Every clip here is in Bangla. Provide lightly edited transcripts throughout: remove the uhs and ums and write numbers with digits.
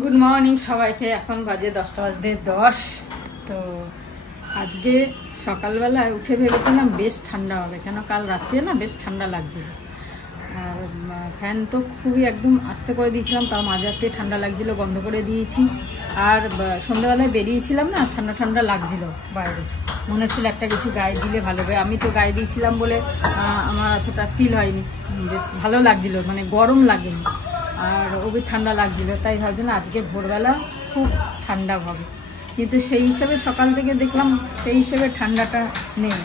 গুড মর্নিং সবাইকে। এখন বাজে 10টা বাজতে 10। তো আজকে সকালবেলায় উঠে ভেবেছিলাম বেশ ঠান্ডা হবে, কেন কাল রাত্রে না বেশ ঠান্ডা লাগছিল। আর ফ্যান তো খুবই একদম আস্তে করে দিয়েছিলাম, তাও মাঝরাতে ঠান্ডা লাগছিল, বন্ধ করে দিয়েছি। আর সন্ধ্যাবেলায় বেরিয়েছিলাম না, ঠান্ডা ঠান্ডা লাগছিল বাইরে, মনে হচ্ছিল একটা কিছু গায়ে দিলে ভালো হবে। আমি তো গায়ে দিয়েছিলাম বলে আমার অতটা ফিল হয়নি, বেশ ভালো লাগছিল, মানে গরম লাগেনি। আর ওই ঠান্ডা লাগছিল, তাই ভাবছি না আজকে ভোরবেলা খুব ঠান্ডা হবে, কিন্তু সেই হিসাবে সকাল থেকে দেখলাম সেই হিসেবে ঠান্ডাটা নেই।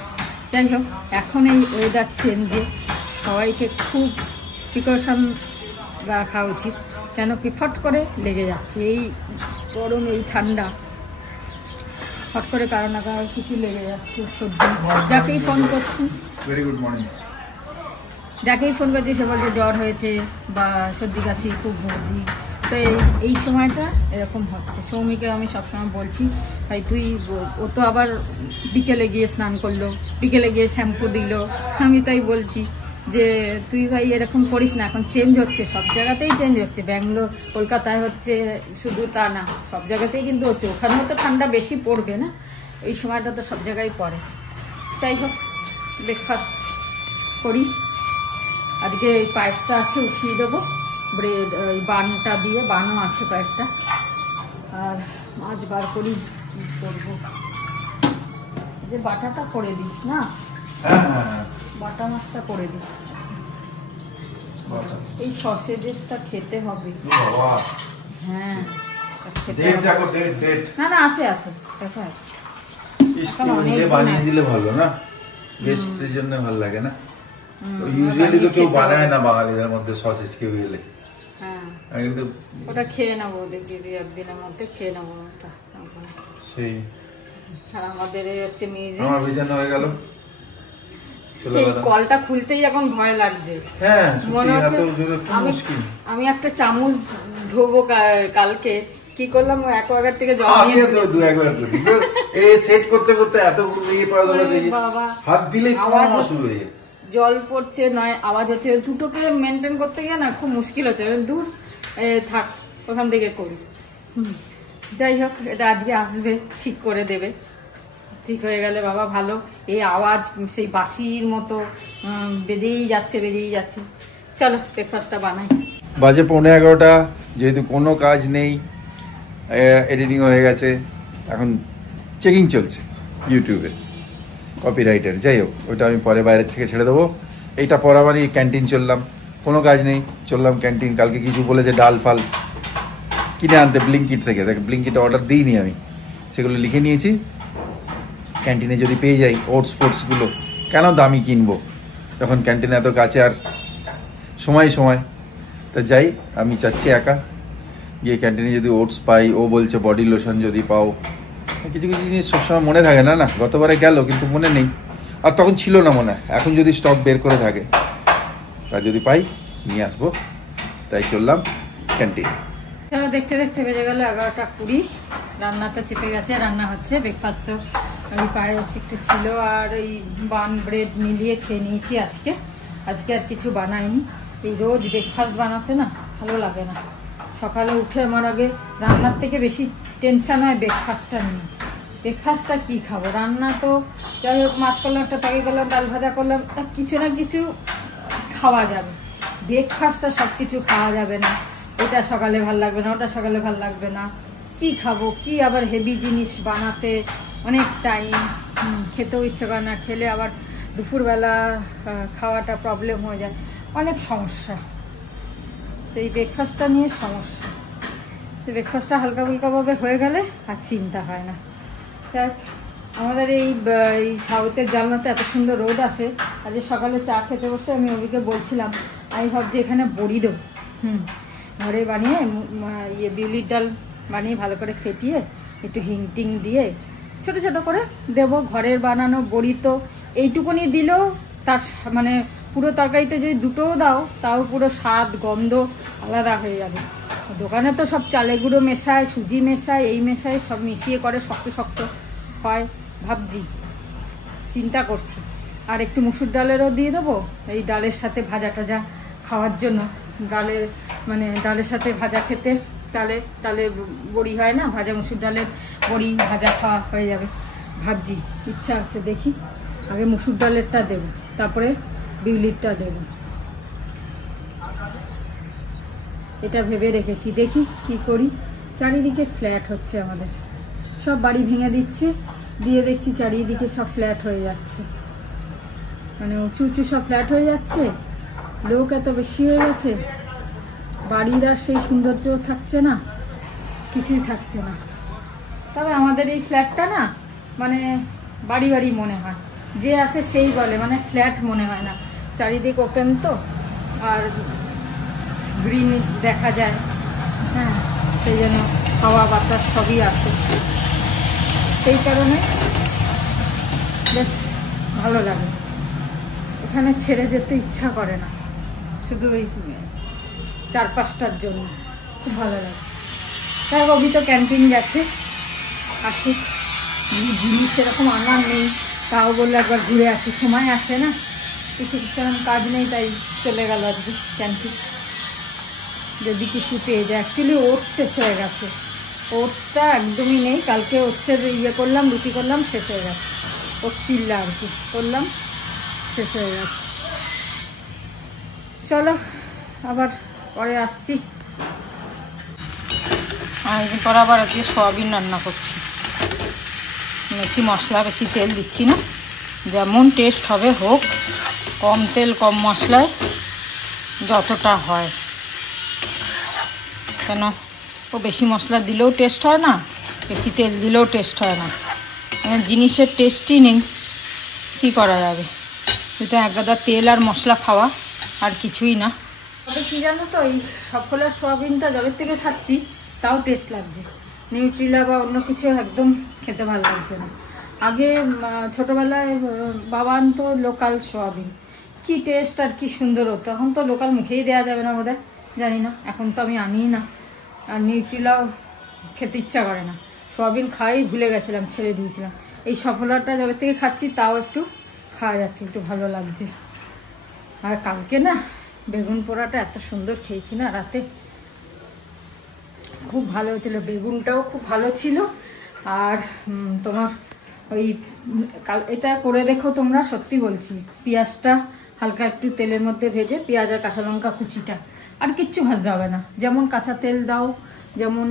যাই হোক, এখন এই ওয়েদার চেঞ্জে সবাইকে খুব প্রিকশন রাখা উচিত, কেন কি ফট করে লেগে যাচ্ছে এই গরম এই ঠান্ডা, ফট করে কারো না কারো কিছু লেগে যাচ্ছে। সর্দি, যাকেই ফোন করছি, ভেরি গুড মর্নিং, যাকেই ফোন করছি সে বলছে জ্বর হয়েছে বা সর্দি কাশি খুব ভুগছি। তো এই সময়টা এরকম হচ্ছে। সৌমিকে আমি সবসময় বলছি, ভাই তুই, ও তো আবার বিকেলে গিয়ে স্নান করলো, বিকেলে গিয়ে শ্যাম্পু দিল, আমি তাই বলছি যে তুই ভাই এরকম করিস না, এখন চেঞ্জ হচ্ছে, সব জায়গাতেই চেঞ্জ হচ্ছে, ব্যাঙ্গালোর কলকাতায় হচ্ছে, শুধু তা না সব জায়গাতেই কিন্তু হচ্ছে। ওখানেও তো ঠান্ডা বেশি পড়বে না, এই সময়টা তো সব জায়গায় পড়ে। যাই হোক, ব্রেকফাস্ট করি। আজকে এই পায়েসটা আছে, উঠিয়ে দেবো, ব্রেড ওই বানটা দিয়ে, বানও আছে কয়েকটা, আর মাছ বার করি, কি করবো, যে বাটাটা করে দিস না, বাটা মাছটা করে দিস, এই সসেজেসটা খেতে হবে। হ্যাঁ না না, আছে আছে, দেখা আছে, বানিয়ে দিলে ভালো না, গেস্টের জন্য ভালো লাগে না। ইউজুয়ালি তো কেউ বানায় না বাঙালিদের মধ্যে সসেজ, কেউ এলে। হ্যাঁ, কিন্তু ওটা খেয়ে নেবো, দেখি একদিনের মধ্যে খেয়ে নেবো ওটা। সেই আর আমাদের হচ্ছে মিউজিক, আমার বিছানা হয়ে গেল, এই কলটা খুলতেই এখন ভয় লাগছে। হ্যাঁ, মনে হচ্ছে আমি একটা চামচ ধোবো কালকে, কি করলাম অ্যাকোয়াগার্ড থেকে জল নিয়ে সেট করতে করতে এত হাত দিলে আওয়াজ শুরু হয়ে যায়, জল পড়ছে নয় আওয়াজ হচ্ছে, দুটোকে মেনটেন করতে গিয়ে না খুব মুশকিল হচ্ছে। দূর থাক, ওখান থেকে করি। যাই হোক, এটা আজকে আসবে, ঠিক করে দেবে, ঠিক হয়ে গেলে বাবা ভালো। এই আওয়াজ সেই বাঁশির মতো বেজেই যাচ্ছে বেজেই যাচ্ছে। চলো ব্রেকফাস্টটা বানাই। বাজে 11:15, যেহেতু কোনো কাজ নেই, এডিটিং হয়ে গেছে, এখন চেকিং চলছে ইউটিউবে কপিরাইটার। যাই হোক, ওইটা আমি পরে বাইরের থেকে ছেড়ে দেবো। এইটা পড়া মানে ক্যান্টিন চললাম, কোনো কাজ নেই, চললাম ক্যান্টিন। কালকে কিছু বলেছে ডাল ফাল কিনে আনতে ব্লিঙ্কিট থেকে, দেখ ব্লিঙ্কিটে অর্ডার দিইনি আমি, সেগুলো লিখে নিয়েছি। ক্যান্টিনে যদি পেয়ে যাই ওটস ফোটসগুলো, কেন দামি কিনবো যখন ক্যান্টিনে এত কাছে, আর সময় তা যাই, আমি চাচ্ছি একা গিয়ে ক্যান্টিনে যদি ওটস পাই, ও বলছে বডি লোশন যদি পাও, কিছু কিছু জিনিস সবসময় মনে থাকে না, গতবারে গেল কিন্তু মনে নেই, আর তখন ছিল না মনে হয়, এখন যদি স্টক বের করে থাকে তা যদি পাই নিয়ে আসবো। তাই চললাম ক্যান্টিন। চলো, দেখতে দেখতে বেজে গেল 11:20। রান্না তো চেপে গেছে, রান্না হচ্ছে। ব্রেকফাস্ট তো ওই পায়েস একটু ছিল আর ওই বান ব্রেড মিলিয়ে খেয়ে নিয়েছি আজকে আর কিছু বানাইনি। এই রোজ ব্রেকফাস্ট বানাতে না ভালো লাগে না। সকালে উঠে আমার আগে রান্নার থেকে বেশি টেনশন হয় ব্রেকফাস্টটা নিয়ে। ব্রেকফাস্টটা কী খাবো, রান্না তো যাই হোক, মাছ করলাম, একটা তরকারি করলাম, ডাল ভাজা করলাম, কিছু না কিছু খাওয়া যাবে। ব্রেকফাস্টটা সব কিছু খাওয়া যাবে না, এটা সকালে ভাল লাগবে না, ওটা সকালে ভাল লাগবে না, কি খাবো, কি আবার হেভি জিনিস বানাতে অনেক টাইম, খেতেও ইচ্ছে করে না, খেলে আবার দুপুরবেলা খাওয়াটা প্রবলেম হয়ে যায়, অনেক সমস্যা। তো এই ব্রেকফাস্টটা নিয়ে সমস্যা। তো ব্রেকফাস্টটা হালকা ফুলকাভাবে হয়ে গেলে আর চিন্তা হয় না। দেখ, আমাদের এই সাউথের জানলাতে এত সুন্দর রোদ আসে। আজকে সকালে চা খেতে বসে আমি ওদিকে বলছিলাম, আমি ভাবছি এখানে বড়ি দেবো, ঘরে বানিয়ে বিউলির ডাল বানিয়ে ভালো করে ফেটিয়ে একটু হিং টিং দিয়ে ছোটো ছোটো করে দেবো। ঘরের বানানো বড়ি তো এইটুকুনি দিলেও তার মানে পুরো তরকারিতে যদি দুটোও দাও তাও পুরো স্বাদ গন্ধ আলাদা হয়ে যাবে। দোকানে তো সব চালে গুঁড়ো মেশায়, সুজি মেশায়, এই মেশায়, সব মিশিয়ে করে, শক্ত শক্ত হয়। ভাবছি, চিন্তা করছি, আর একটু মুসুর ডালেরও দিয়ে দেবো এই ডালের সাথে ভাজা টাজা খাওয়ার জন্য। ডালের সাথে ভাজা খেতে তাহলে তাহলে বড়ি হয় না, ভাজা মুসুর ডালের বড়ি ভাজা খাওয়া হয়ে যাবে। ভাবছি, ইচ্ছা আছে, দেখি আগে মুসুর ডালেরটা দেবো, তারপরে বিউলিরটা দেবো, এটা ভেবে রেখেছি। দেখি কি করি। চারিদিকে ফ্ল্যাট হচ্ছে আমাদের, সব বাড়ি ভেঙে দিচ্ছে, দিয়ে দেখছি চারিদিকে সব ফ্ল্যাট হয়ে যাচ্ছে, মানে উঁচু উঁচু সব ফ্ল্যাট হয়ে যাচ্ছে, লোক এত বেশি হয়ে গেছে, বাড়ির আর সেই সৌন্দর্য থাকছে না, কিছুই থাকছে না। তবে আমাদের এই ফ্ল্যাটটা না মানে বাড়ি বাড়ি মনে হয়, যে আসে সেই বলে মানে ফ্ল্যাট মনে হয় না, চারিদিক ওপেন তো, আর গ্রিন দেখা যায়, হ্যাঁ, সেই জন্য হাওয়া বাতাস সবই আসে, সেই কারণে বেশ ভালো লাগে। এখানে ছেড়ে যেতে ইচ্ছা করে না, শুধু ওই 4-5টার জন্য খুব ভালো লাগে। তাই অভি তো ক্যান্টিন গেছে, আসুক, জিনিস সেরকম আনার নেই, তাও বললে একবার ঘুরে আসি, সময় আসে না, কিছু সেরকম কাজ নেই, তাই চলে গেল আজকে ক্যান্টিন, যদি কিছু পেয়ে যায়। অ্যাকচুয়ালি ওটস শেষ হয়ে গেছে, ওটসটা একদমই নেই, কালকে ওটসের করলাম, রুটি করলাম, শেষ হয়ে গেছে, ওটস চিল্লা আর কি করলাম, শেষ হয়ে গেছে। চলো আবার পরে আসছি। এরপর আবার আজকে সয়াবিন রান্না করছি, বেশি মশলা বেশি তেল দিচ্ছি না, যেমন টেস্ট হবে হোক, কম তেল কম মশলায় যতটা হয়, কেন ও বেশি মশলা দিলেও টেস্ট হয় না, বেশি তেল দিলেও টেস্ট হয় না, জিনিসের টেস্টই নেই, কী করা যাবে, এটা একগাদা তেল আর মশলা খাওয়া আর কিছুই না। তবে কী জানো তো, এই সফলার সয়াবিনটা জলের থেকে খাচ্ছি, তাও টেস্ট লাগছে, নিউট্রিলা বা অন্য কিছু একদম খেতে ভালো লাগছে না। আগে ছোটোবেলায় বাবা আনতো লোকাল সয়াবিন, কি টেস্ট আর কি সুন্দর হতো, এখন তো লোকাল মুখেই দেওয়া যাবে না বোধহয়, জানি না, এখন তো আমি আনিই না, আর নিউট্রিলাও খেতে ইচ্ছা করে না, সয়াবিন খাই ভুলে গেছিলাম, ছেড়ে দিয়েছিলাম। এই সফলাটা যবে থেকে খাচ্ছি তাও একটু খাওয়া যাচ্ছে, একটু ভালো লাগছে। আর কালকে না বেগুন পোড়াটা এত সুন্দর খেয়েছি না রাতে, খুব ভালো হয়েছিল, বেগুনটাও খুব ভালো ছিল। আর তোমার ওই এটা করে দেখো তোমরা, সত্যি বলছি, পেঁয়াজটা হালকা একটু তেলের মধ্যে ভেজে, পেঁয়াজ আর কাঁচা লঙ্কা কুচিটা, আর কিচ্ছু ভাজতে হবে না, যেমন কাঁচা তেল দাও, যেমন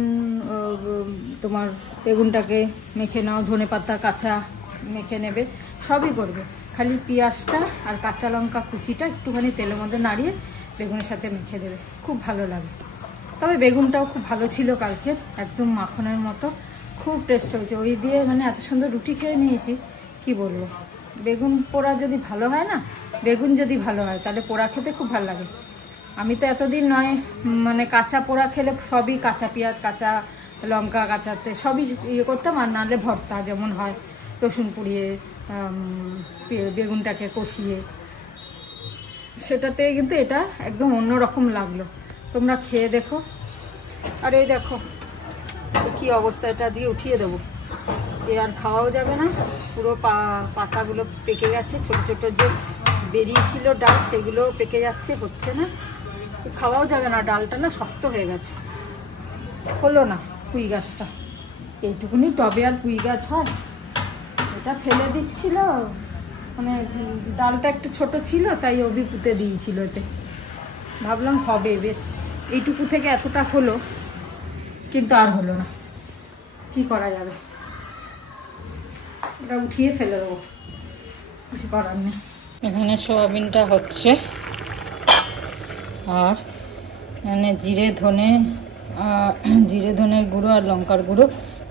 তোমার বেগুনটাকে মেখে নাও, ধনে পাতা কাঁচা মেখে নেবে, সবই করবে, খালি পেঁয়াজটা আর কাঁচা লঙ্কা কুচিটা একটুখানি তেলের মধ্যে নাড়িয়ে বেগুনের সাথে মেখে দেবে, খুব ভালো লাগে। তবে বেগুনটাও খুব ভালো ছিল কালকে, একদম মাখনের মতো, খুব টেস্ট হয়েছে, ওই দিয়ে মানে এত সুন্দর রুটি খেয়ে নিয়েছি, কি বলবো। বেগুন পোড়া যদি ভালো হয় না, বেগুন যদি ভালো হয় তাহলে পোড়া খেতে খুব ভালো লাগে। আমি তো এতদিন নয় মানে কাঁচা পোড়া খেলে সবই কাঁচা পেঁয়াজ, কাঁচা লঙ্কা, কাঁচাতে সবই ইয়ে করতাম, আর নাহলে ভর্তা যেমন হয়, রসুন পুড়িয়ে বেগুনটাকে কষিয়ে, সেটাতে কিন্তু এটা একদম অন্যরকম লাগলো, তোমরা খেয়ে দেখো। আর এই দেখো কি অবস্থা, এটা দিয়ে উঠিয়ে দেবো, এ আর খাওয়াও যাবে না, পুরো পাতাগুলো পেকে গেছে, ছোট ছোট যে বেরিয়েছিল ডাল সেগুলো পেকে যাচ্ছে, হচ্ছে না, খাওয়াও যাবে না, ডালটা না শক্ত হয়ে গেছে, হলো না। পুঁই গাছটা এইটুকুনি টবে আর পুঁই গাছ হয়, এটা ফেলে দিচ্ছিল, মানে ডালটা একটু ছোট ছিল তাই অভি পুঁতে দিয়েছিল, এতে ভাবলাম হবে বেশ, এইটুকু থেকে এতটা হলো, কিন্তু আর হলো না, কি করা যাবে, এটা উঠিয়ে ফেলে দেবো, কিছু করার নেই। এখানে সয়াবিনটা হচ্ছে, আর এখানে জিরে ধনের গুঁড়ো আর লঙ্কার গুঁড়ো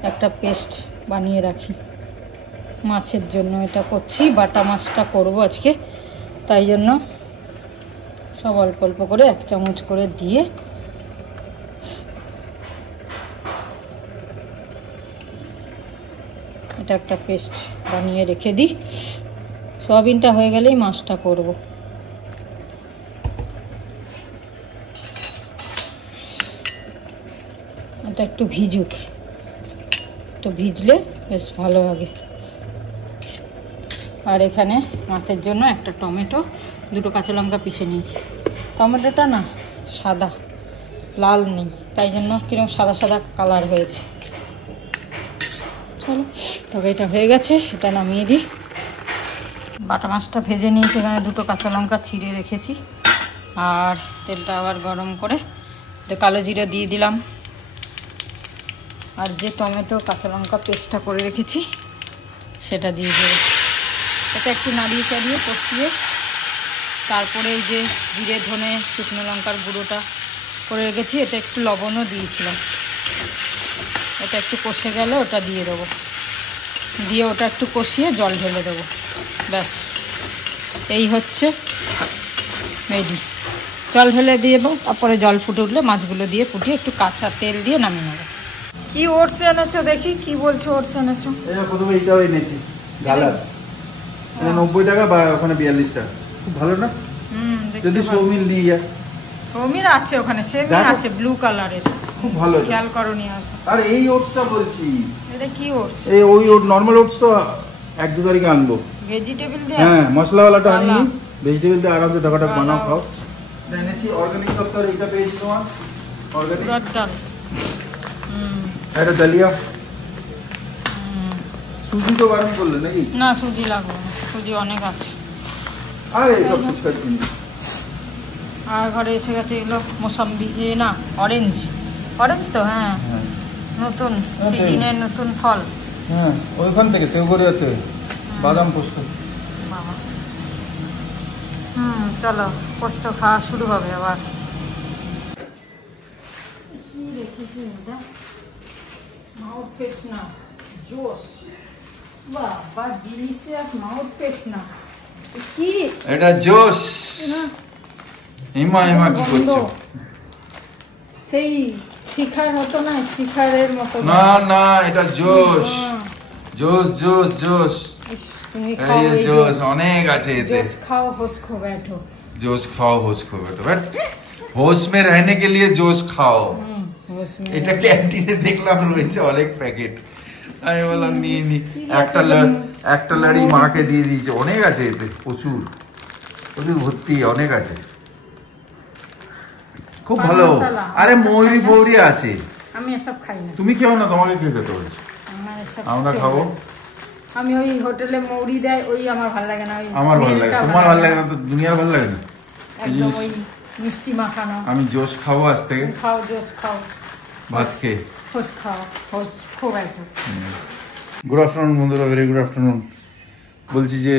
একটা পেস্ট বানিয়ে রাখি মাছের জন্য, এটা করছি, বাটা মাছটা করব আজকে, তাই জন্য সব অল্প অল্প করে 1 চামচ করে দিয়ে এটা একটা পেস্ট বানিয়ে রেখে দিই, সয়াবিনটা হয়ে গেলেই মাছটা করব। এটা একটু ভিজুক, একটু ভিজলে বেশ ভালো লাগে। আর এখানে মাছের জন্য একটা টমেটো, 2টো কাঁচা লঙ্কা পিষে নিয়েছি, টমেটোটা না সাদা, লাল নেই, তাই জন্য কিরকম সাদা সাদা কালার হয়েছে। চলো তরকারিটা হয়ে গেছে, এটা নামিয়ে দিই। বাটা মাছটা ভেজে নিয়েছি, এখানে 2টো কাঁচা লঙ্কা চিড়ে রেখেছি। আর তেলটা আবার গরম করে কালো জিরা দিয়ে দিলাম। আর যে টমেটো কাঁচা লঙ্কা পেস্টটা করে রেখেছি সেটা দিয়ে দেবো। এটা একটু নাড়িয়ে চাড়িয়ে কষিয়ে তারপরে এই যে জিরে ধনে শুকনো লঙ্কার গুঁড়োটা করে রেখেছি, এটা একটু লবণও দিয়েছিলাম। এটা একটু কষে গেলে ওটা দিয়ে দেবো, দিয়ে ওটা একটু কষিয়ে জল ঢেলে দেবো। ব্যাস এই হচ্ছে রেডি। জল ঢেলে দিয়ে দেবো, তারপরে জল ফুটে উঠলে মাছগুলো দিয়ে ফুটিয়ে একটু কাঁচা তেল দিয়ে নামিয়ে নেবো। কি ওটস এনেছো দেখি, কি বলছো ওটস এনেছো? প্রথমে এইটাও এনেছি গালার, 90 টাকা বা ওখানে 42 টাকা, খুব ভালো না? যদি সৌমিল নিয়ে যায়। সৌমিল আছে ওখানে, সেমি আছে ব্লু কালারের, খুব ভালো, খেয়াল করনি। আর এই ওটসটা বলছি, এটা কি ওটস? এই ওই ওট নরমাল ওটস তো 1-2 তারিখে আনবো। ভেজিটেবল দিয়ে? হ্যাঁ, মশলাওয়ালাটা আনিনি, ভেজিটেবল দিয়ে আরামসে ঢাকাটা বানাও খাও। এনেছি অর্গানিক দপ্তর, এইটা পেয়েছি তোমার অর্গানিক ডাল। এটা ডালিয়া। সুজি তো বারণ করলে নাকি? না সুজি লাগবে না, সুজি অনেক আছে। আর এইসব ফুচকার জিনিস। আর ঘরে এসে গেছে এগুলো মোসাম্বি, না অরেঞ্জ, অরেঞ্জ তো হ্যাঁ নতুন সিজনের নতুন ফল। হ্যাঁ ওইখান থেকে তেউগড়িয়া থেকে বাদাম পোস্ত। বাবা চলো পোস্ত খাওয়া শুরু হবে আবার। কি রেখেছি এটা? মাউথ ফ্রেশনা জোস, বাবা ডিলিশিয়াস মাউথ ফ্রেশনা। কি এটা জোস? হিমা হিমা কি করছো? সেই শিখার হতো না, শিখারের মতো। না না এটা জোস, জোস জোস জোস। তুমি খাও এই জোস অনেক আছে এতে। জোস খাও होश खो बैठो, जोश खाओ होश खो बैठो। बट होश में रहने के लिए जोश खाओ। होश में এটা ক্যান্টিনে দেখলাম রয়েছে অনেক প্যাকেট, আমি বললাম নিয়ে নি। একটা লড়ি মাকে দিয়ে দিয়েছে, অনেক আছে এতে, প্রচুর প্রচুর ভর্তি, অনেক আছে, খুব ভালো। আরে ময়ূরি ফৌরি আছে। আমি এসব খাই না। তুমি খেও না, তোমাকে কে খেতে বলছে? আমরা খাবো। আমি ওই হোটেলে মৌরি দেয় ওই আমার ভালো লাগে না। আমার ভালো লাগে, তোমার ভালো লাগে না তো দুনিয়ার ভালো লাগে না। একদম ওই মিষ্টি মাখানো। আমি জোশ খাবো আজ থেকে। খাও জোশ খাও, ভাত খেয়ে হোস খাও, হোস খো बैठो। গুড আফটারনুন বন্ধুরা, ভেরি গুড আফটারনুন। বলছি যে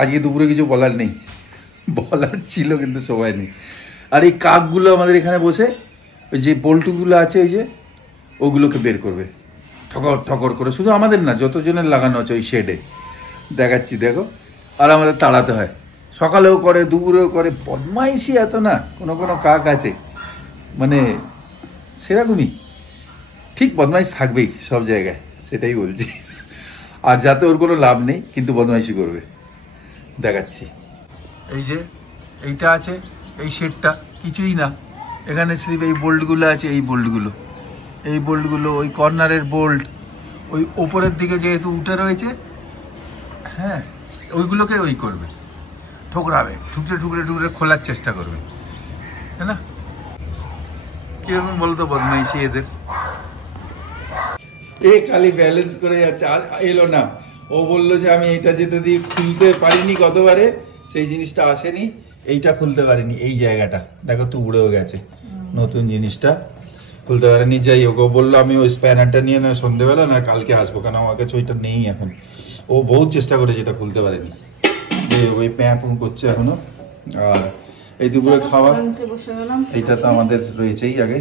আজকে দুপুরে কিছু বলার নেই, বলার ছিল কিন্তু সময় নেই। আর এই কাকগুলো আমাদের এখানে বসে ওই যে পল্টুগুলো আছে ওই যে ওগুলোকে বের করবে ঠকর ঠকর করে, শুধু আমাদের না যতজনের লাগানো আছে ওই শেডে, দেখাচ্ছি দেখো। আর আমাদের তাড়াতে হয়, সকালেও করে দুপুরেও করে, বদমাইশি এত না। কোনো কোনো কাক আছে মানে সেরকমই, ঠিক বদমাইশ থাকবেই সব জায়গায়, সেটাই বলছি। আর যাতে ওর কোনো লাভ নেই কিন্তু বদমাইশি করবে, দেখাচ্ছি। এই যে এইটা আছে, এই শেডটা কিছুই না, এখানে সির্ফ এই বোল্টগুলো আছে, এই বোল্টগুলো, এই বোল্টগুলো, ওই কর্নারের বোল্ট, ওই ওপরের দিকে যেহেতু উঠে রয়েছে, হ্যাঁ ওইগুলোকে ওই করবে, ঠোকরাবে, ঠুকরে ঠুকরে ঠুকরে খোলার চেষ্টা করবে, তাই না? কিরকম বলতো বদমাইশি এদের। এ খালি ব্যালেন্স করে যাচ্ছে, এলো না। ও বললো যে আমি এইটা যেতে দিয়ে খুলতে পারিনি গতবারে, সেই জিনিসটা আসেনি, এইটা খুলতে পারিনি, এই জায়গাটা দেখো তো উড়েও গেছে, নতুন জিনিসটা খুলতে পারেনি। যাই হোক, ও বললো আমি ওই স্প্যানারটা নিয়ে না সন্ধ্যেবেলা না কালকে আসবো, কারণ আমার কাছে ওইটা নেই এখন। ও বহুত চেষ্টা করেছে, এটা খুলতে পারেনি, ওই প্যাঁপুম করছে এখনো। আর এই দুপুরে খাওয়া, এইটা তো আমাদের রয়েছেই আগে,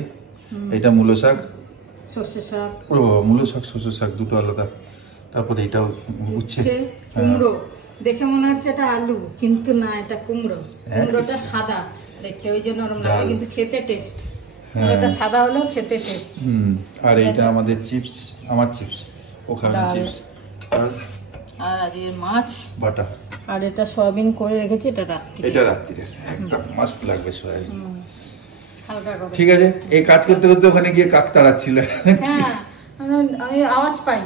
এটা মূলো শাক, সর্ষে শাক, ও মূলো শাক সর্ষে শাক দুটো আলাদা, তারপরে এটাও উচ্ছে, কুমড়ো। দেখে মনে হচ্ছে এটা আলু, কিন্তু না এটা কুমড়ো। কুমড়োটা সাদা দেখতে, ওই জন্য নরম লাগে, কিন্তু খেতে টেস্ট। কুমড়োটা সাদা হলেও খেতে টেস্ট। আর এইটা আমাদের চিপস, আমার চিপস, ওখানে চিপস, আর আজকে মাছ বাটা। আর এটা সয়াবিন করে রেখেছি, এটা রাত্রি, এটা রাত্রিরে একদম মস্ত লাগবে সয়াবিন। হালকা করে। ঠিক আছে, এই কাজ করতে করতে ওখানে গিয়ে কাক তাড়াচ্ছিল। হ্যাঁ আমি আওয়াজ পাই,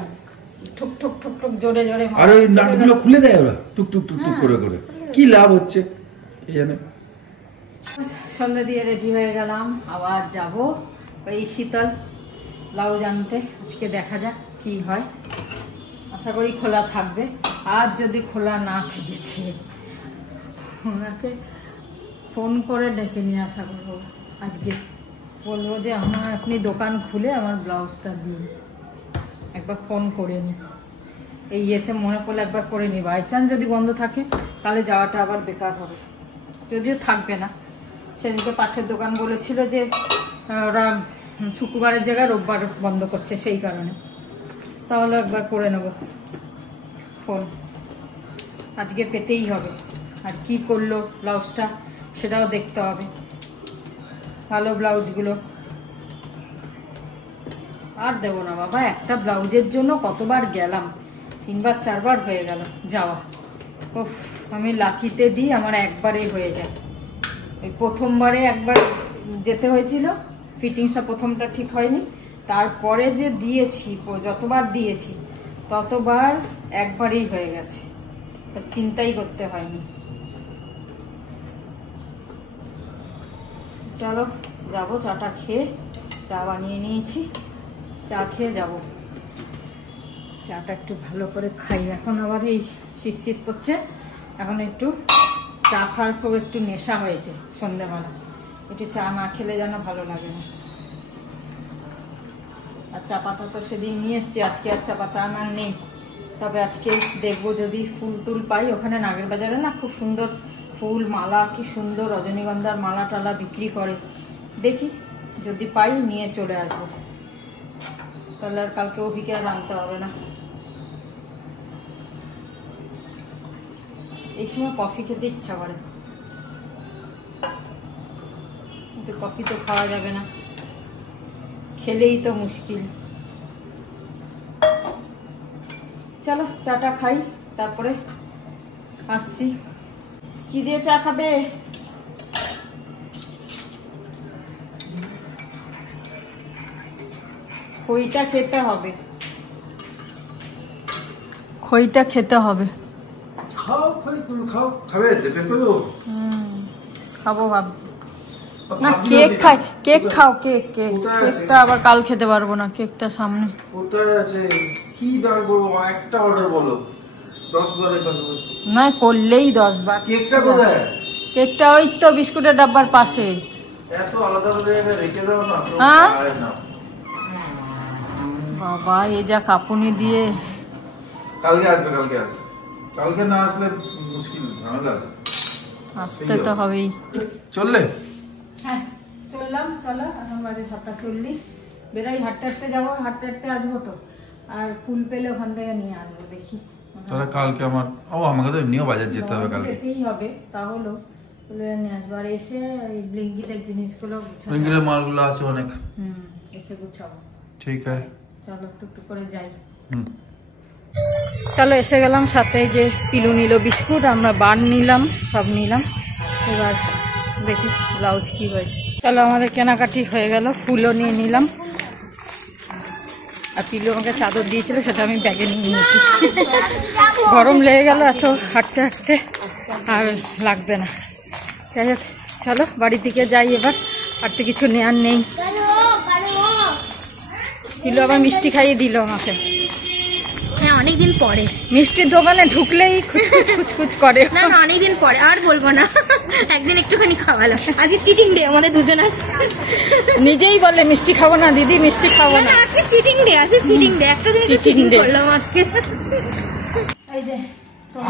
ঠুক ঠুক ঠুক ঠুক জোরে জোরে। আর ওই নাটগুলো খুলে দেয় ওরা, টুক টুক টুক টুক করে করে। কি লাভ হচ্ছে কি জানে। সন্ধ্যা দিয়ে রেডি হয়ে গেলাম, আবার যাব ওই শীতল ব্লাউজ আনতে। আজকে দেখা যাক কি হয়, আশা করি খোলা থাকবে। আর যদি খোলা না থেকেছে ওনাকে ফোন করে ডেকে নিয়ে আসা করবো। আজকে বলবো যে আপনি দোকান খুলে আমার ব্লাউজটা দিন, একবার ফোন করে নি। এই ইয়েতে মনে পড়লে একবার করে নি, বাই চান্স যদি বন্ধ থাকে তাহলে যাওয়াটা আবার বেকার হবে। যদিও থাকবে না, সেদিনকে পাশের দোকান বলেছিল যে ওরা শুক্রবারের জায়গায় রোববার বন্ধ করছে, সেই কারণে। তাহলে একবার করে নেব ফোন, আজকে পেতেই হবে। আর কি করলো ব্লাউজটা সেটাও দেখতে হবে, ভালো ব্লাউজগুলো। আর দেবো না বাবা, একটা ব্লাউজের জন্য কতবার গেলাম, 3বার 4বার হয়ে গেল যাওয়া। উফ, আমি লাকিতে দিই, আমার একবারেই হয়ে যায়। ওই প্রথমবারে একবার যেতে হয়েছিল, ফিটিংসটা প্রথমটা ঠিক হয়নি, তারপরে যে দিয়েছি, যতবার দিয়েছি ততবার একবারেই হয়ে গেছে, চিন্তাই করতে হয়নি। চলো যাবো, চাটা খেয়ে, চা বানিয়ে নিয়েছি, চা খেয়ে যাব। চাটা একটু ভালো করে খাই, এখন আবার এই শীত করছে, এখন একটু চা খাওয়ার পর একটু নেশা হয়েছে সন্ধ্যেবেলা, একটু চা না খেলে যেন ভালো লাগে না। আর চা পাতা তো সেদিন নিয়ে এসছি, আজকে আর চা পাতা আমার নেই। তবে আজকে দেখবো যদি ফুল টুল পাই, ওখানে নাগের বাজারে না খুব সুন্দর ফুল মালা, কি সুন্দর রজনীগন্ধার মালা টালা বিক্রি করে, দেখি যদি পাই নিয়ে চলে আসবো, তাহলে আর কালকে অভিকে আর আনতে হবে না। এই সময় কফি খেতে ইচ্ছা করে, কিন্তু কফি তো খাওয়া যাবে না, খেলেই তো মুশকিল। চলো চাটা খাই, তারপরে আসছি। কি দিয়ে চা খাবে? খইটা খেতে হবে, খইটা খেতে হবে। খাও খই, তুমি খাও, খাবে দেবে তো? খাবো ভাবছি। না কেক খাই, কেক খাও, কেক কেক কেকটা আবার কাল খেতে পারবো না, কেকটা সামনে। কোথায় আছে? কি দাম করবো? একটা অর্ডার বলো, 10 বারে করবো না, করলেই 10 বার। কেকটা কোথায়? কেকটা ওই তো বিস্কুটের ডাব্বার পাশে। এত আলাদা আলাদা জায়গায় রেখে দাও না, হ্যাঁ না বাবা, এই যা কাঁপুনি দিয়ে। কালকে আসবে, কালকে আসবে, কালকে না আসলে মুশকিল, ঝামেলা আছে। আসতে তো হবেই। চললে? হ্যাঁ চললাম, চলো। এখন বাজে 7:40, বেরোই, হাঁটতে হাঁটতে যাবো, হাঁটতে হাঁটতে আসবো তো। আর ফুল পেলে ওখান থেকে নিয়ে আসবো, দেখি। তাহলে কালকে আমাকে তো এমনিও বাজার যেতে হবে, কালকে যেতেই হবে, তাহলে ফুলে নিয়ে আসবো। আর এসে এই ব্লিঙ্কিটের জিনিসগুলো গুছাবো, ব্লিঙ্কিটের মালগুলো আছে অনেক, এসে গুছাবো। ঠিক আছে, চলো টুকটুক করে যাই। চলো এসে গেলাম, সাথে যে পিলু নিল বিস্কুট, আমরা বান নিলাম, সব নিলাম। এবার দেখি ব্লাউজ কি হয়েছে। চলো আমাদের কেনাকাটি হয়ে গেল, ফুলও নিয়ে নিলাম। আর পিলু আমাকে চাদর দিয়েছিল, সেটা আমি ব্যাগে নিয়ে নিয়েছি। গরম লেগে গেল এত হাঁটতে হাঁটতে, আর লাগবে না। যাই হোক চলো বাড়ির দিকে যাই এবার, আর তো কিছু নেওয়ার নেই। পিলু আবার মিষ্টি খাইয়ে দিল আমাকে। হ্যাঁ অনেকদিন পরে মিষ্টির দোকানে ঢুকলেই খুচখুচ করে। না না অনেকদিন পরে, আর বলবো না, একদিন একটুখানি খাওয়ালো। আজকে চিটিং ডে আমাদের দুজনের। নিজেই বলে মিষ্টি খাবো না দিদি, মিষ্টি খাবো না। আজকে চিটিং ডে আছে, চিটিং ডে, একটা জিনিস চিটিং করলাম আজকে। এই যে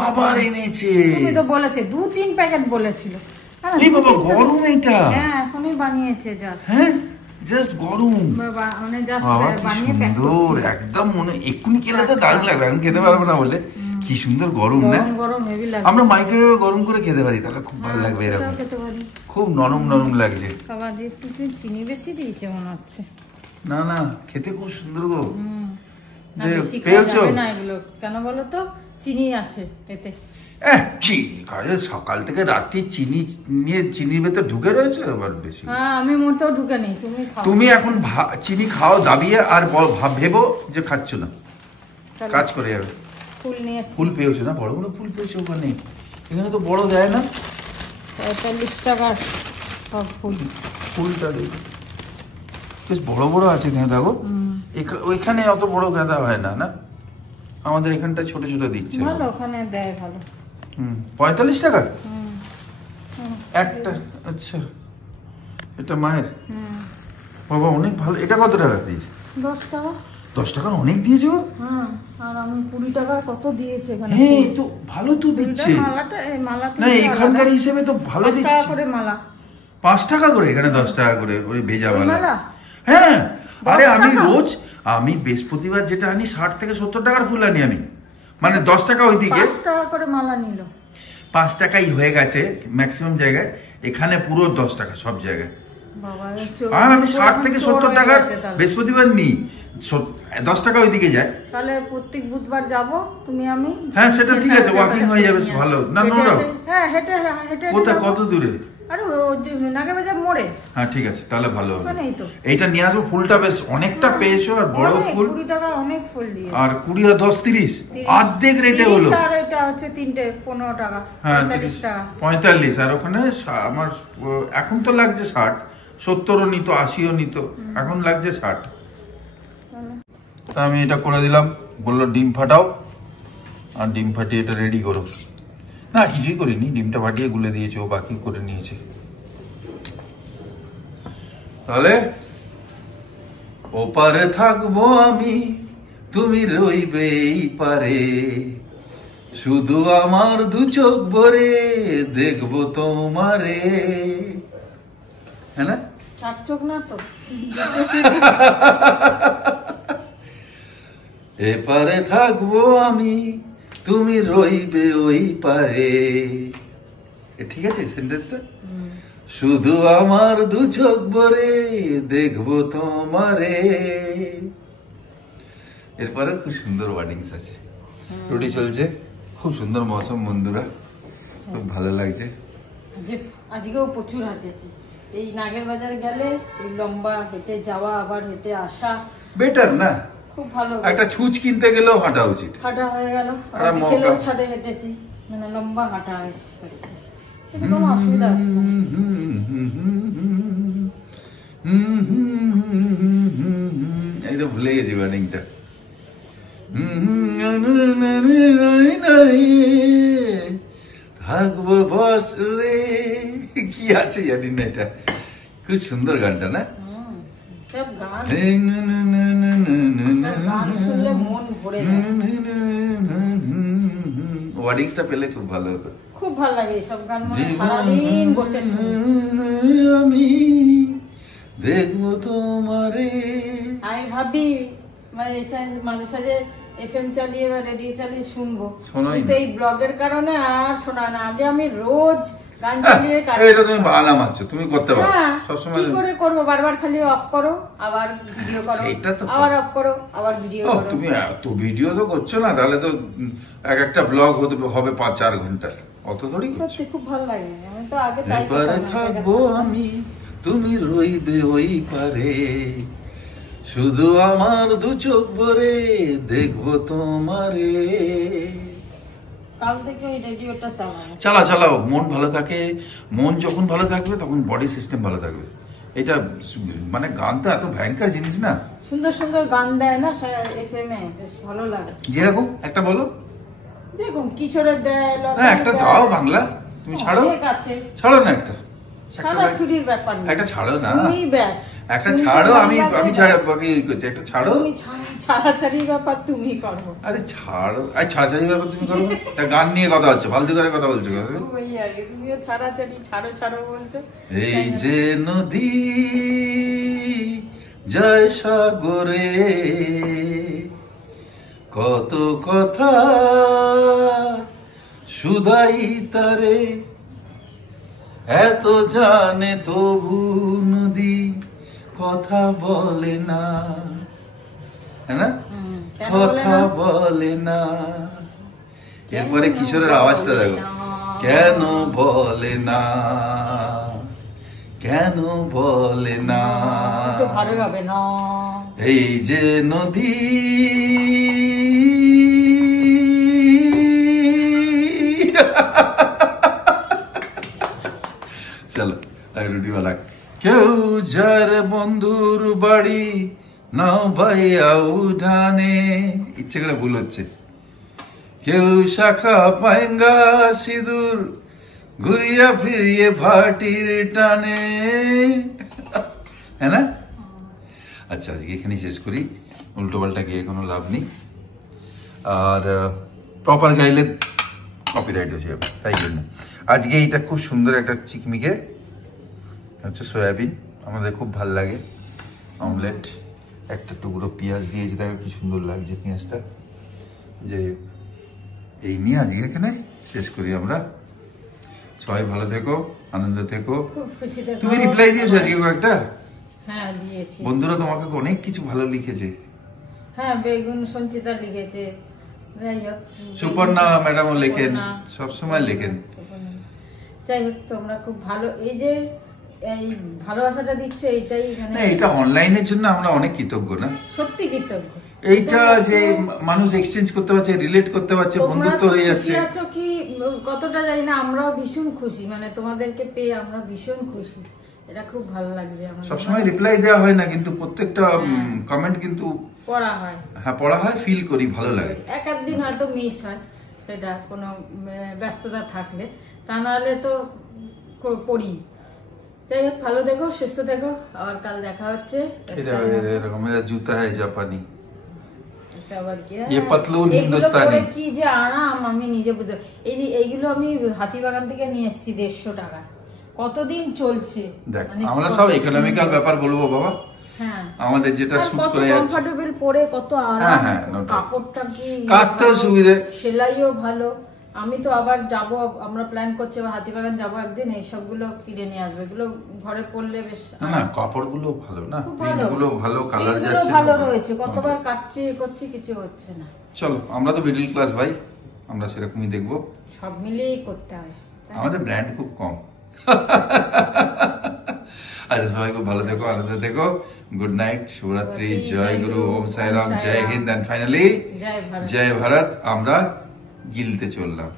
আবার এনেছে। তুমি তো বলেছে 2-3 প্যাকেট বলেছিল। এই বাবা গরম এটা। হ্যাঁ এখনই বানিয়েছে, যা হ্যাঁ জাস্ট গরম, মানে জাস্ট বাবা কি বানিয়ে প্যাক সুন্দর, একদম মনে এক্ষুনি খেলে তো দারুণ লাগবে, এখন খেতে পারবো না বলে। কি সুন্দর গরম না, গরম গরম হেভি লাগে। আমরা মাইক্রোওয়েভে গরম করে খেতে পারি, তাহলে খুব ভালো লাগবে। এরকম খেতে পারি, খুব নরম নরম লাগছে। খাবার দিয়ে একটু চিনি বেশি দিয়েছে মনে হচ্ছে। না না খেতে খুব সুন্দর গো। না যে বেশি খাওয়া পেয়েছো যাবে না এগুলো, কেন বলো তো, চিনি আছে এতে। চিনি খাবে সকাল থেকে রাত্রি, চিনি নিয়ে চিনির ভেতর ঢুকে রয়েছে আবার বেশি। হ্যাঁ আমি মোটেও ঢুকে নেই, তুমি খাও। তুমি এখন চিনি খাও দাবিয়ে, আর ভেবো যে খাচ্ছ না, কাজ করে যাবে। ফুল নিয়ে এসছি, ফুল পেয়েছো না? বড় বড় ফুল পেয়েছো ওখানে, এখানে তো বড় দেয় না। 45 টাকার সব ফুল। ফুলটা দেখো, বেশ বড় বড় আছে গাঁদা গো। ওইখানে অত বড় গাঁদা হয় না, না আমাদের এখানটা ছোট ছোট দিচ্ছে। ভালো, ওখানে দেয় ভালো। 45 টাকা একটা। আচ্ছা, এটা মায়ের। বাবা অনেক ভালো। এটা কত টাকা দিয়েছে? 10 টাকা। 10 টাকা অনেক দিয়েছো। হ্যাঁ, আর আমি 20 টাকার কত দিয়েছি এখানে। হ্যাঁ, তো ভালো তো দিচ্ছে। মালাটা না এখানকার হিসেবে তো ভালো 5 দিচ্ছে। টাকা করে মালা। 5 টাকা করে, এখানে 10 টাকা করে ওই ভেজা মালা। মালা? হ্যাঁ, আরে 10 আমি টাকা? রোজ আমি বৃহস্পতিবার যেটা আনি 60 থেকে 70 টাকার ফুল আনি আমি, মানে 10 টাকা ওইদিকে 5 টাকা করে মালা নিল। 5 টাকাই হয়ে গেছে ম্যাক্সিমাম জায়গায়, এখানে পুরো 10 টাকা সব জায়গায়। বাবা, আর আমি 60 থেকে 70 টাকার বৃহস্পতিবার নিই, 10 টাকা ওইদিকে যায়। তাহলে প্রত্যেক বুধবার যাব, তুমি আমি। হ্যাঁ সেটা ঠিক আছে, ওয়াকিং হয়ে যাবে, ভালো না? নোরা হ্যাঁ, হেঁটে হেঁটে কোথায়, কত দূরে? আরে নাগেরবাজার মোড়ে। হ্যাঁ ঠিক আছে, তাহলে ভালো হবে। ওখানেই তো। এইটা নিয়ে আসবো, ফুলটা বেশ অনেকটা পেয়েছো, আর বড় ফুল। 20 টাকা অনেক ফুল দিয়ে। আর 20 আর 10 30 অর্ধেক রেটে হলো। আর এটা হচ্ছে 3টে 15 টাকা। হ্যাঁ 45 টাকা। 45। আর ওখানে আমার এখন তো লাগছে 60, 70ও নিত, 80ও নিত, এখন লাগছে 60। তা আমি এটা করে দিলাম, বললো ডিম ফাটাও, আর ডিম ফাটিয়ে এটা রেডি করো। না কিছুই করিনি, ডিমটা ফাটিয়ে গুলে দিয়েছে, ও বাকি করে নিয়েছে। তাহলে ওপারে থাকবো আমি, তুমি রইবে এই পারে, শুধু আমার 2 চোখ ভরে দেখবো তোমারে। হ্যাঁ না? 4 চোখ না তো। এপারে থাকবো আমি, তুমি রইবে ওই পারে। ঠিক আছে সেন্টেন্সটা? শুধু আমার 2 চোখ ভরে দেখবো তোমারে। এরপরে খুব সুন্দর ওয়ার্ডিংস আছে। রুটি চলছে, খুব সুন্দর মৌসুম বন্ধুরা, খুব ভালো লাগছে। যে আজকেও প্রচুর হাঁটেছি। এই নাগেরবাজার গেলে এই লম্বা হেঁটে যাওয়া, আবার হেঁটে আসা, বেটার না? খুব ভালো। একটা ছুঁচ কিনতে গেলেও হাঁটা উচিত। হাঁটা হয়ে গেল, একটা বিকেলেও মৌকা। ছাদে হেঁটেছি, মানে লম্বা হাঁটা হয়েছে। কোনো অসুবিধা হচ্ছে না। এই তো ভুলে গেছি ওয়ার্ডিংটা। থাকবো বস রে, কি আছে জানি না, এটা খুব সুন্দর গানটা না? সব গান শুনলে মন ভরে যায়। ওয়ার্ডিংসটা পেলে খুব ভালো হতো। খুব ভালো লাগে সব গান, মানে সারাদিন বসে শুনি। আমি দেখবো তোমারে। আমি ভাবি মাঝে সাঝে FM চালিয়ে বা রেডিও চালিয়ে শুনবো, শোনোই কিন্তু না। এই ব্লগের কারণে আর শোনা না। আগে আমি রোজ গান চালিয়ে কাজ এটা তুমি বাহানা মারছো, তুমি করতে পারো হ্যাঁ, সবসময়। কি করে করবো? বারবার খালি অফ করো, আবার ভিডিও করো, সেটা তো আবার অফ করো, আবার ভিডিও ও করো। তুমি এত ভিডিও তো করছো না, তাহলে তো এক একটা ব্লগ হতে হবে 5-4 ঘন্টার, অত থোড়ি করছো। সত্যি খুব ভালো লাগে। আমি তো আগে তাই এপারে করতাম না, থাকবো আমি, তুমি রইবে ওই পারে, শুধু আমার 2 চোখ ভরে দেখবো তোমারে। কাল থেকে ওই রেডিওটা চালানো। চালাও, মন ভালো থাকে। মন যখন ভালো থাকবে তখন বডি সিস্টেম ভালো থাকবে। এটা মানে গান তো এত ভয়ঙ্কর জিনিস না। সুন্দর সুন্দর গান দেয় না FM এ, বেশ ভালো লাগে। যেরকম একটা বলো, দেখুন কিশোরের দেয়, না লতার একটা দেয়। দাও বাংলা, তুমি ছাড়ো, অনেক আছে। ছাড়ো না একটা, সারা ছুরির ব্যাপার না। একটা ছাড়ো না, তুমি ব্যাস একটা তুমি ছাড়ো। তো আমি বাংলাতে ছাড়া ব্যাস। বাকি করছি, একটা ছাড়ো। তুমি ছাড়াছাড়ির ব্যাপার তুমি করো। আরে ছাড়ো, আরে ছাড়াছাড়ি ব্যাপার তুমি করো। তা গান নিয়ে কথা হচ্ছে, ফালতু করে কথা বলছো কেন? ওই আর কি, তুমিও ছাড়াছাড়ি ছাড়ো বলছো। এই যে নদী জয় সাগরে, কত কথা শুধাই তারে, এত জানে তবু নদী কথা বলে না। হ্যাঁ না? কেন বলে কথা না? বলে না। এরপরে কিশোরের আওয়াজটা দেখো, কেন বলে না, কেন বলে না। তো ভালো হবে না। এই যে নদী চলো রুটি বালা কেউ যার বন্ধুর বাড়ি নাও ভাইয়া উঠানে, ইচ্ছে করে ভুল হচ্ছে, কেউ শাখা পায়ঙ্গা সিঁদুর ঘুরিয়া ফিরিয়ে ভাটির টানে, হ্যাঁ না? আচ্ছা আজকে এখানেই শেষ করি, উল্টো পাল্টা গিয়ে কোনো লাভ নেই, আর প্রপার গাইলে কপিরাইট হয়ে যাবে, তাই জন্য আজকে এইটা খুব সুন্দর একটা চিকমিকে হচ্ছে সয়াবিন, আমাদের খুব ভাল লাগে, অমলেট, একটা টুকরো পেঁয়াজ দিয়েছি, দেখো কি সুন্দর লাগছে পেঁয়াজটা। যে এই নিয়ে আজকে এখানে শেষ করি আমরা, সবাই ভালো থেকো, আনন্দ থেকো। তুমি রিপ্লাই দিয়েছো আজকে কয়েকটা? হ্যাঁ দিয়েছি। বন্ধুরা তোমাকে অনেক কিছু ভালো লিখেছে। হ্যাঁ বেগুন সঞ্চিতা লিখেছে, যাই হোক সুপর্ণা ম্যাডামও লেখেন, সবসময় লেখেন। যাই হোক তোমরা খুব ভালো, এই যে এই ভালোবাসাটা দিচ্ছে এইটাই মানে না, এটা অনলাইনের জন্য আমরা অনেক কৃতজ্ঞ, না সত্যি কৃতজ্ঞ। এইটা যে মানুষ এক্সচেঞ্জ করতে পারছে, রিলেট করতে পারছে, বন্ধুত্ব হয়ে যাচ্ছে। তোমরা আছো কি কতটা জানি না, আমরাও ভীষণ খুশি, মানে তোমাদেরকে পেয়ে আমরা ভীষণ খুশি, এটা খুব ভালো লাগছে আমাদের। সবসময় রিপ্লাই দেওয়া হয় না, কিন্তু প্রত্যেকটা কমেন্ট কিন্তু পড়া হয়। হ্যাঁ পড়া হয়, ফিল করি, ভালো লাগে। এক দিন হয়তো মিস হয়, সেটা কোনো ব্যস্ততা থাকলে, তা নাহলে তো পড়ি। যাই হোক ভালো দেখো, সুস্থ দেখো, আবার কাল দেখা হচ্ছে। এরকম জুতা হয় জাপানি, এটা আবার কি ये पतलून हिंदुस्तानी কি যে আরাম, আমি নিজে বুঝতে। এইগুলো আমি হাতিবাগান থেকে নিয়ে এসেছি 150 টাকা, কতদিন চলছে। দেখ আমরা সব ইকোনমিক্যাল ব্যাপার বলবো বাবা, হ্যাঁ আমাদের যেটা স্যুট করে যাচ্ছে, কমফোর্টেবল পরে কত আরাম, হ্যাঁ, কাপড়টা কি কাচতেও সুবিধে, সেলাইও ভালো। আমি তো আবার যাব, আমরা প্ল্যান করছি আবার হাতিবাগান যাবো একদিন, এই সবগুলো কিনে নিয়ে আসবো, এগুলো ঘরে পরলে বেশ। না কাপড়গুলো ভালো, না প্রিন্টগুলো ভালো, কালার এগুলো যাচ্ছে ভালো রয়েছে, কতবার কাটছি করছি কিছু হচ্ছে না। চলো আমরা তো মিডল ক্লাস ভাই, আমরা সেরকমই দেখবো, সব মিলিয়েই করতে হয়, আমাদের ব্র্যান্ড খুব কম। আচ্ছা সবাই খুব ভালো থেকো, আনন্দ থেকো, গুড নাইট, শুভরাত্রি, জয় গুরু, ওম সাই রাম, জয় হিন্দ, এন্ড ফাইনালি জয় ভারত। আমরা গিলতে চললাম।